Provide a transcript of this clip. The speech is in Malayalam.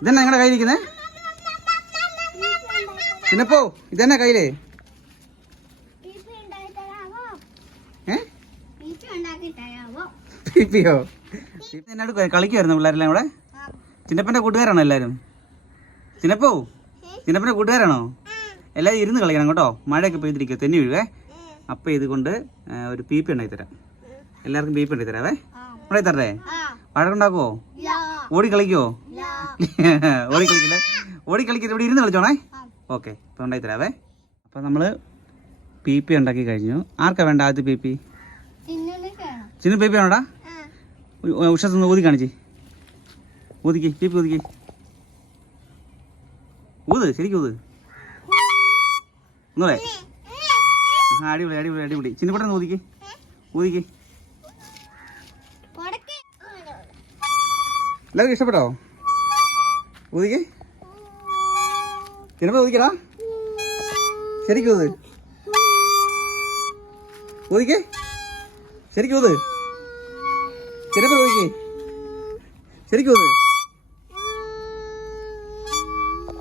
ഇതെന്നാ നിങ്ങളുടെ കയ്യിലിരിക്കുന്നേ? പോ ഇതെന്നാ കയ്യിലേ? പിപ്പിയോ? എന്നോട് കളിക്കുമായിരുന്നു പിള്ളേരെല്ലാം ഇവിടെ ചിന്നപ്പന്റെ കൂട്ടുകാരാണോ എല്ലാവരും ചിന്നപ്പോ ചിന്നപ്പന്റെ കൂട്ടുകാരാണോ? എല്ലാവരും ഇരുന്ന് കളിക്കണം കേട്ടോ. മഴയൊക്കെ പെയ്തിരിക്കുക തെന്നി വീഴുവേ. അപ്പം ഇതുകൊണ്ട് ഒരു പീപ്പി ഉണ്ടാക്കി തരാം. എല്ലാവർക്കും പീപ്പി ഉണ്ടാക്കി തരാവേ. ഉണ്ടാക്കി തരേ വഴക്കുണ്ടാക്കുവോ ഓടി കളിക്കുവോ? ഓടി കളിക്കില്ലേ? ഓടി ഇവിടെ ഇരുന്ന് കളിച്ചോണേ. ഓക്കെ ഇപ്പം ഉണ്ടാക്കി തരാവേ. അപ്പം നമ്മൾ പി പി ഉണ്ടാക്കി കഴിഞ്ഞു. ആർക്കാ വേണ്ട ആദ്യത്തെ പി പി? ചിന്ന പി പി ആണോടാ? ഉഷത്തൊന്ന് ഊതി കാണിച്ചേ. ഊതിക്ക് പി പി ഊതിക്ക്. ഊത് ശരിക്കും ഊത്. ഒന്നുകൂടെ ആ അടിപൊളി അടിപൊളി അടിപൊളി. ചിന്നപ്പെട്ട ഊതിക്ക്. ഊതിക്ക്. എല്ലാവർക്കും ഇഷ്ടപ്പെട്ടോ? ഊതിക്ക് തിരുമ്പ ഊതിക്കടാ ശരിക്കും ഊത് ഊതിക്ക് ശരിക്കും ഊത് തിരുമ്പ ഊതിക്ക് ശരിക്കും ഊത്